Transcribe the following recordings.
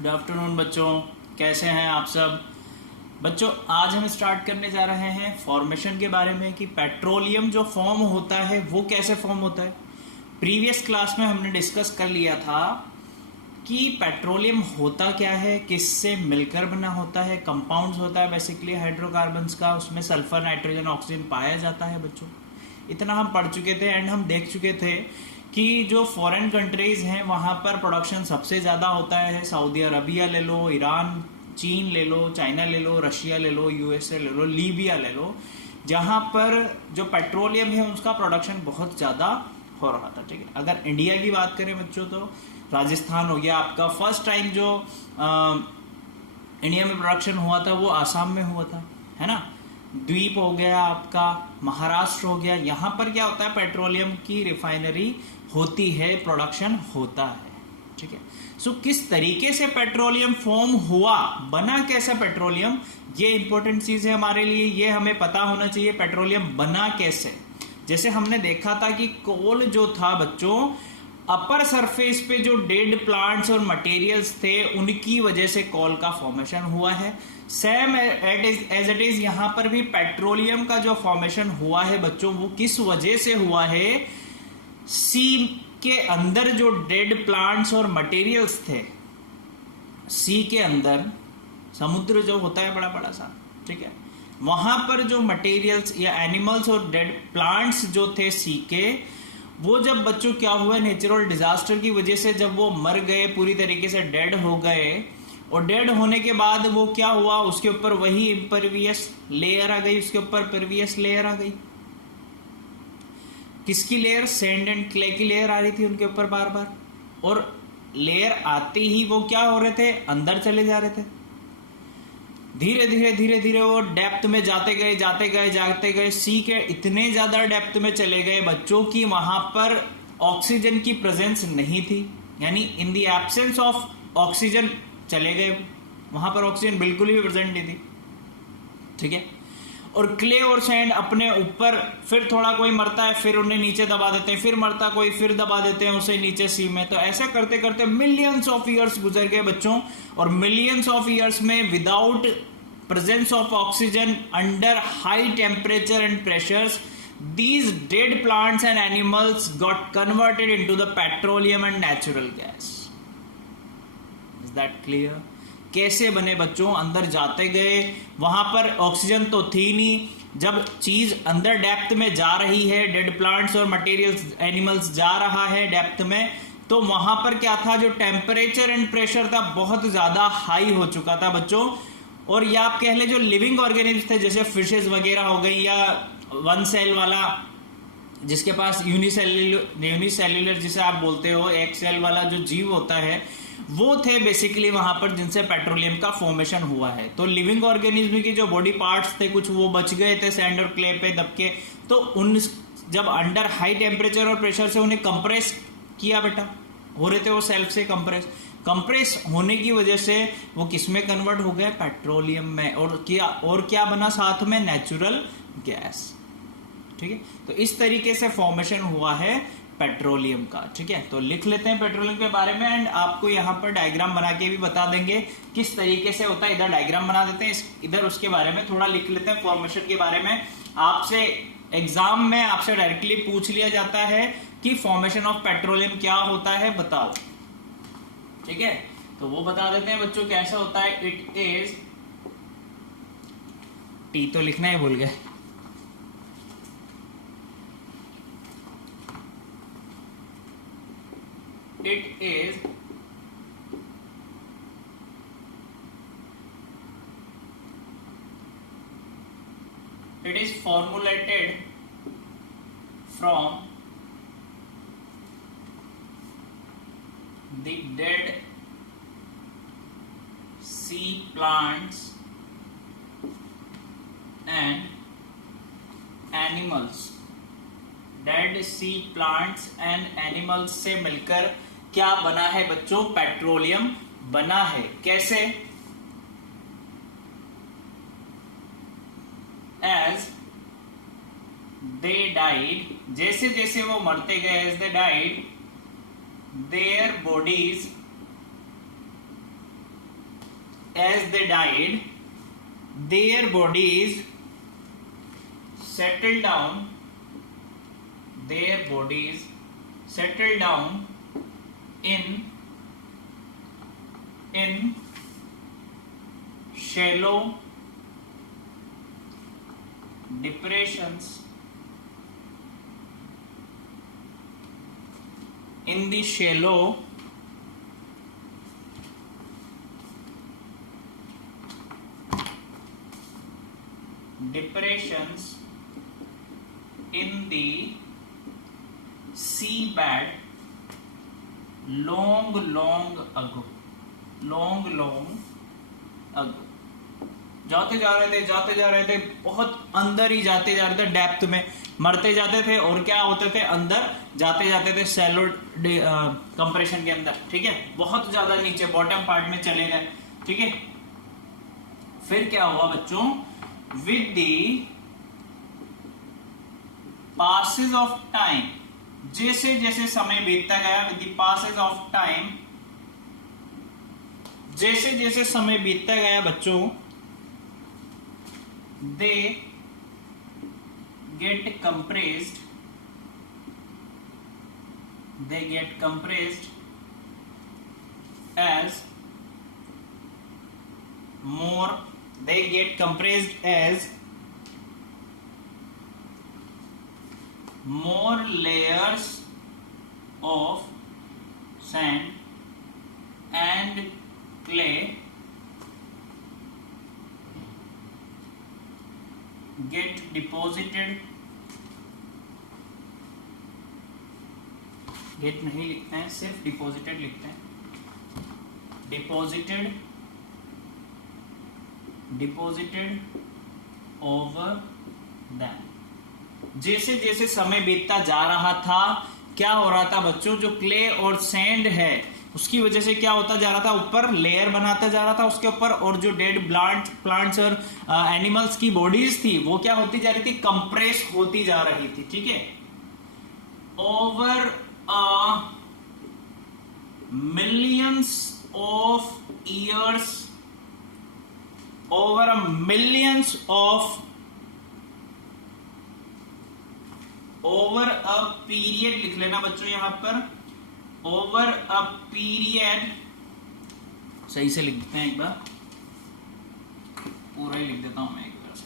Good afternoon बच्चों, कैसे हैं आप सब। बच्चों आज हम स्टार्ट करने जा रहे हैं फॉर्मेशन के बारे में कि पेट्रोलियम जो फॉर्म होता है वो कैसे फॉर्म होता है। प्रीवियस क्लास में हमने डिस्कस कर लिया था कि पेट्रोलियम होता क्या है, किससे मिलकर बना होता है, कंपाउंड्स होता है बेसिकली हाइड्रोकार्बन्स का, उसमें सल्फर नाइट्रोजन ऑक्सीजन पाया जाता है। बच्चों इतना हम पढ़ चुके थे एंड हम देख चुके थे कि जो फॉरेन कंट्रीज हैं वहाँ पर प्रोडक्शन सबसे ज़्यादा होता है। सऊदी अरबिया ले लो, ईरान, चीन ले लो, चाइना ले लो, रशिया ले लो, यूएसए ले लो, लीबिया ले लो, जहाँ पर जो पेट्रोलियम है उसका प्रोडक्शन बहुत ज़्यादा हो रहा था। ठीक है, अगर इंडिया की बात करें बच्चों तो राजस्थान हो गया आपका। फर्स्ट टाइम जो इंडिया में प्रोडक्शन हुआ था वो आसाम में हुआ था, है ना। द्वीप हो गया आपका, महाराष्ट्र हो गया। यहाँ पर क्या होता है, पेट्रोलियम की रिफाइनरी होती है, प्रोडक्शन होता है। ठीक है, सो किस तरीके से पेट्रोलियम फॉर्म हुआ, बना कैसे पेट्रोलियम, ये इंपॉर्टेंट चीज है हमारे लिए, ये हमें पता होना चाहिए पेट्रोलियम बना कैसे। जैसे हमने देखा था कि कोल जो था बच्चों, अपर सरफेस पे जो डेड प्लांट्स और मटेरियल्स थे उनकी वजह से कोल का फॉर्मेशन हुआ है। सेम एज इट इज यहाँ पर भी पेट्रोलियम का जो फॉर्मेशन हुआ है बच्चों, वो किस वजह से हुआ है, सी के अंदर जो डेड प्लांट्स और मटेरियल्स थे, सी के अंदर समुद्र जो होता है बड़ा बड़ा सा, ठीक है, वहां पर जो मटेरियल्स या एनिमल्स और डेड प्लांट्स जो थे सी के, वो जब बच्चों क्या हुआ, नेचुरल डिजास्टर की वजह से जब वो मर गए, पूरी तरीके से डेड हो गए, और डेड होने के बाद वो क्या हुआ, उसके ऊपर वही इम्परवियस लेयर आ गई, उसके ऊपर परवियस लेयर आ गई। किसकी लेयर, सैंड एंड क्ले की लेयर आ रही थी उनके ऊपर बार बार, और लेयर आते ही वो क्या हो रहे थे, अंदर चले जा रहे थे। धीरे धीरे धीरे धीरे वो डेप्थ में जाते गए जाते गए जाते गए, सी के इतने ज्यादा डेप्थ में चले गए बच्चों की वहां पर ऑक्सीजन की प्रेजेंस नहीं थी, यानी in the absence of oxygen चले गए, वहां पर ऑक्सीजन बिल्कुल भी प्रेजेंट नहीं थी। ठीक है, और क्ले और सैंड अपने ऊपर, फिर थोड़ा कोई मरता है फिर उन्हें नीचे दबा देते हैं, फिर मरता कोई फिर दबा देते हैं उसे नीचे सी में। तो ऐसा करते करते मिलियंस ऑफ ईयर्स गुजर गए बच्चों, और मिलियंस ऑफ ईयर्स में without presence of oxygen under high temperature and pressures, these dead plants and animals got converted into the petroleum and natural gas. Is that clear? कैसे बने बच्चों, अंदर जाते गए, वहां पर ऑक्सीजन तो थी नहीं, जब चीज अंदर डेप्थ में जा रही है, डेड प्लांट्स और मटेरियल्स एनिमल्स जा रहा है डेप्थ में, तो वहां पर क्या था, जो टेम्परेचर एंड प्रेशर था बहुत ज्यादा हाई हो चुका था बच्चों। और या आप कह ले जो लिविंग ऑर्गेनिज्म थे, जैसे फिशेस वगैरह हो गई, या वन सेल वाला जिसके पास यूनिसेल्युलर जिसे आप बोलते हो, एक सेल वाला जो जीव होता है, वो थे बेसिकली वहां पर जिनसे पेट्रोलियम का फॉर्मेशन हुआ है। तो लिविंग ऑर्गेनिज्म की जो बॉडी पार्ट्स थे कुछ वो बच गए थे सैंड और क्ले पे दबके, तो उन जब अंडर हाई टेम्परेचर और प्रेशर से उन्हें कंप्रेस किया, बेटा हो रहे थे वो सेल्फ से कंप्रेस होने की वजह से वो किस में कन्वर्ट हो गए, पेट्रोलियम में, और क्या बना साथ में, नेचुरल गैस। ठीक है, तो इस तरीके से फॉर्मेशन हुआ है पेट्रोलियम का। ठीक है, तो लिख लेते हैं पेट्रोलियम के बारे में, एंड आपको यहाँ पर डायग्राम बना के भी बता देंगे किस तरीके से होता है। इधर डायग्राम बना देते हैं, इधर उसके बारे में थोड़ा लिख लेते हैं। फॉर्मेशन के बारे में आपसे एग्जाम में आपसे डायरेक्टली पूछ लिया जाता है कि फॉर्मेशन ऑफ पेट्रोलियम क्या होता है, बताओ। ठीक है, तो वो बता देते हैं बच्चों कैसा होता है। इट इज, टी तो लिखना ही भूल गए, it is formulated from the dead sea plants and animals। Dead sea plants and animals से मिलकर क्या बना है बच्चों, पेट्रोलियम बना है। कैसे, एज दे डाइड, जैसे जैसे वो मरते गए, as they died, their bodies as they died, their bodies settled down. Their bodies settled down in shallow depressions in the shallow depressions in the seabed long ago. जाते जा रहे थे, बहुत अंदर ही जाते जा रहे थे, डेप्थ में मरते जाते थे और क्या होते थे, अंदर जाते थे सैलो कंप्रेशन के अंदर, ठीक है, बहुत ज्यादा नीचे बॉटम पार्ट में चले गए, ठीक है। फिर क्या हुआ बच्चों, with the passage of time, जैसे जैसे समय बीतता गया, with the passage of time, जैसे जैसे समय बीतता गया बच्चों, they get compressed as more layers of sand and clay get deposited, get नहीं लिखते हैं, सिर्फ डिपोजिटेड लिखते हैं, डिपोजिटेड ओवर दैम। जैसे जैसे समय बीतता जा रहा था, क्या हो रहा था बच्चों, जो क्ले और सैंड है उसकी वजह से क्या होता जा रहा था, ऊपर लेयर बनाता जा रहा था उसके ऊपर, और जो डेड प्लांट्स और एनिमल्स की बॉडीज थी वो क्या होती जा रही थी, कंप्रेस होती जा रही थी, ठीक है। Over millions of years, over a period लिख लेना बच्चों यहां पर, ओवर अ पीरियड, सही से लिख देते हैं, एक बार पूरा ही लिख देता हूं मैं एक बार से।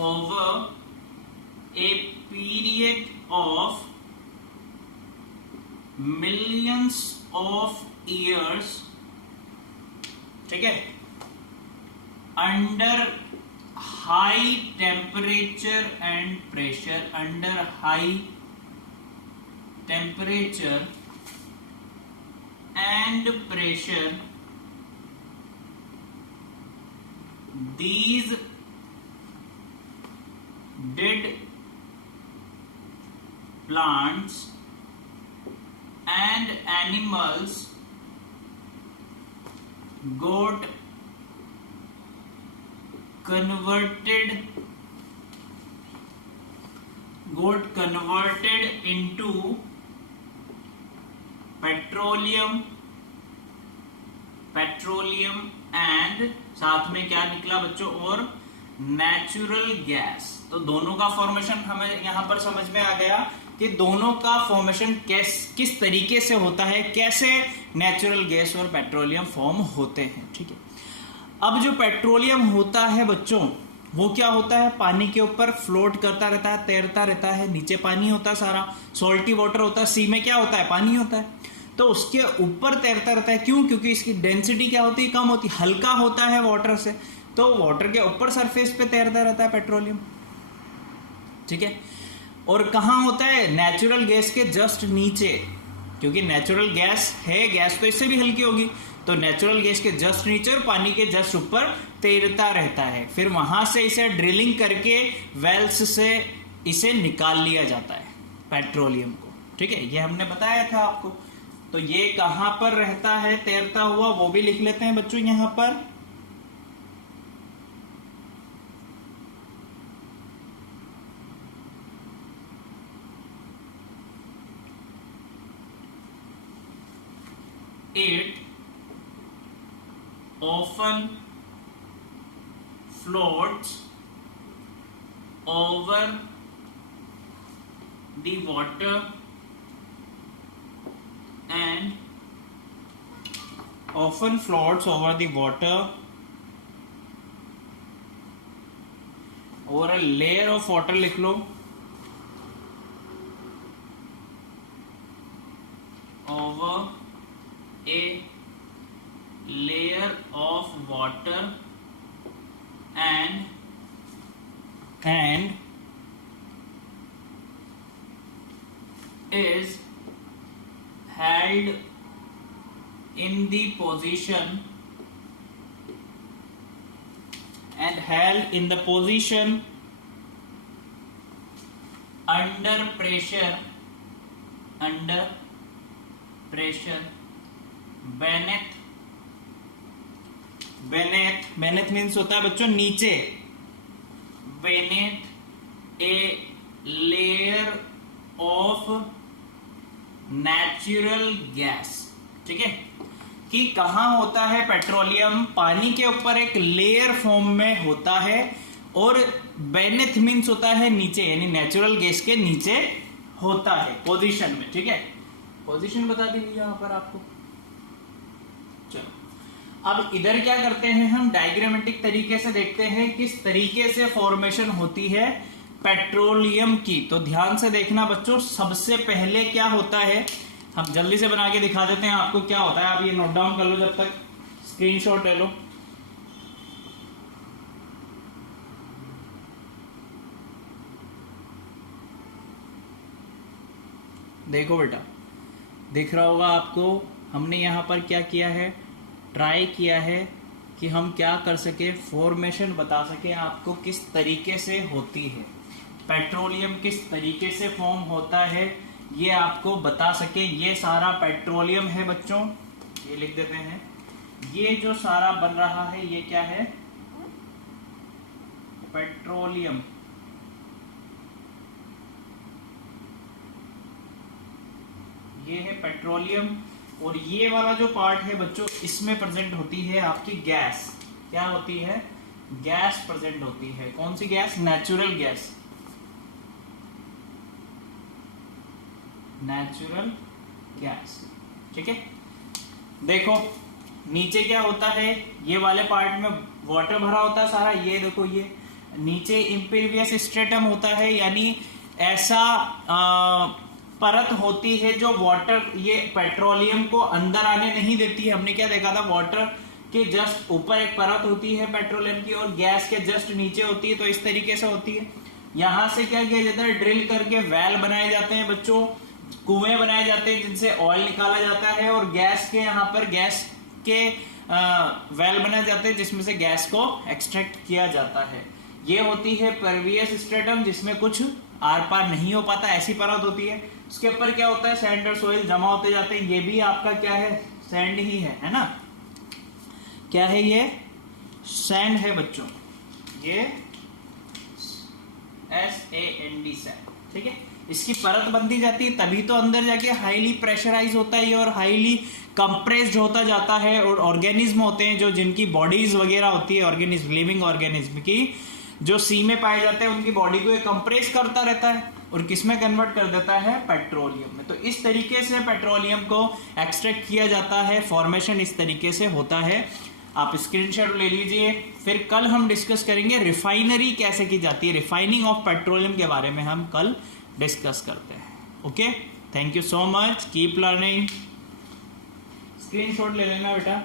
Over a period of millions of years, ठीक है, under high temperature and pressure, under high temperature and pressure, these dead plants and animals got converted into petroleum and साथ में क्या निकला बच्चों, और नेचुरल गैस। तो दोनों का फॉर्मेशन हमें यहां पर समझ में आ गया कि दोनों का फॉर्मेशन किस तरीके से होता है, कैसे नेचुरल गैस और पेट्रोलियम फॉर्म होते हैं, ठीक है। अब जो पेट्रोलियम होता है बच्चों, वो क्या होता है, पानी के ऊपर फ्लोट करता रहता है, तैरता रहता है, नीचे पानी होता है, सारा सॉल्टी वाटर होता है, सी में क्या होता है, पानी होता है, तो उसके ऊपर तैरता रहता है। क्यों? क्योंकि इसकी डेंसिटी क्या होती है, कम होती, हल्का होता है वाटर से, तो वाटर के ऊपर सरफेस पे तैरता रहता है पेट्रोलियम, ठीक है। और कहाँ होता है, नेचुरल गैस के जस्ट नीचे, क्योंकि नेचुरल गैस है, गैस तो इससे भी हल्की होगी, तो नेचुरल गैस के जस्ट नीचे और पानी के जस्ट ऊपर तैरता रहता है। फिर वहां से इसे ड्रिलिंग करके वेल्स से इसे निकाल लिया जाता है पेट्रोलियम को, ठीक है, ये हमने बताया था आपको। तो ये कहां पर रहता है तैरता हुआ, वो भी लिख लेते हैं बच्चों यहां पर। it often floats over the water and often floats over the water over a layer of water लिख लो, over a layer of water and is held in the position under pressure beneath means होता है बच्चों नीचे, beneath a layer of natural gas, ठीक है, कि कहाँ होता है पेट्रोलियम, पानी के ऊपर एक लेयर फॉर्म में होता है, और बेनेथ मीन्स होता है नीचे, यानी नेचुरल गैस के नीचे होता है पोजीशन में, ठीक है, पोजीशन बता दीजिए यहां पर आपको। चलो अब इधर क्या करते हैं, हम डायग्रामेटिक तरीके से देखते हैं किस तरीके से फॉर्मेशन होती है पेट्रोलियम की। तो ध्यान से देखना बच्चों, सबसे पहले क्या होता है, हम जल्दी से बना के दिखा देते हैं आपको क्या होता है। आप ये नोट डाउन कर लो, जब तक स्क्रीनशॉट ले लो। देखो बेटा, दिख रहा होगा आपको, हमने यहाँ पर क्या किया है, ट्राई किया है कि हम क्या कर सके, फॉर्मेशन बता सके आपको किस तरीके से होती है, पेट्रोलियम किस तरीके से फॉर्म होता है, ये आपको बता सके। ये सारा पेट्रोलियम है बच्चों, ये लिख देते हैं, ये जो सारा बन रहा है ये क्या है, पेट्रोलियम। ये है पेट्रोलियम, और ये वाला जो पार्ट है बच्चों, इसमें प्रेजेंट होती है आपकी गैस। क्या होती है, गैस प्रेजेंट होती है। कौन सी gas, natural gas, natural gas, ठीक है। देखो नीचे क्या होता है, ये वाले पार्ट में वाटर भरा होता है सारा, ये देखो ये नीचे इम्पीरियस स्ट्रेटम होता है, यानी ऐसा परत होती है जो वाटर, ये पेट्रोलियम को अंदर आने नहीं देती है। हमने क्या देखा था, वाटर के जस्ट ऊपर एक परत होती है पेट्रोलियम की, और गैस के जस्ट नीचे होती है। तो इस तरीके से होती है। यहां से क्या किया जाता है, ड्रिल करके वेल बनाए जाते हैं बच्चों, कुएं बनाए जाते हैं जिनसे ऑयल निकाला जाता है, और गैस के यहाँ पर गैस के वेल बनाए जाते हैं जिसमें से गैस को एक्सट्रैक्ट किया जाता है। ये होती है परवियस स्ट्रेटम, जिसमें कुछ आर पार नहीं हो पाता, ऐसी परत होती है। उसके ऊपर क्या होता है, सैंड और सोइल जमा होते जाते हैं। ये भी आपका क्या है, सैंड ही है ना, क्या है ये, सैंड है बच्चों, ये SAND सैंड, ठीक है। इसकी परत बनती जाती है, तभी तो अंदर जाके हाईली प्रेशराइज होता है और हाईली कंप्रेस्ड होता जाता है। और ऑर्गेनिज्म होते हैं जो, जिनकी बॉडीज वगैरह होती है, ऑर्गेनिज्म, लिविंग ऑर्गेनिज्म की जो सी में पाए जाते हैं, उनकी बॉडी को कंप्रेस करता रहता है और किसमें कन्वर्ट कर देता है, पेट्रोलियम में। तो इस तरीके से पेट्रोलियम को एक्सट्रैक्ट किया जाता है, फॉर्मेशन इस तरीके से होता है। आप स्क्रीनशॉट ले लीजिए। फिर कल हम डिस्कस करेंगे रिफाइनरी कैसे की जाती है, रिफाइनिंग ऑफ पेट्रोलियम के बारे में हम कल डिस्कस करते हैं। Okay, thank you so much, keep learning. Screenshot ले लेना बेटा।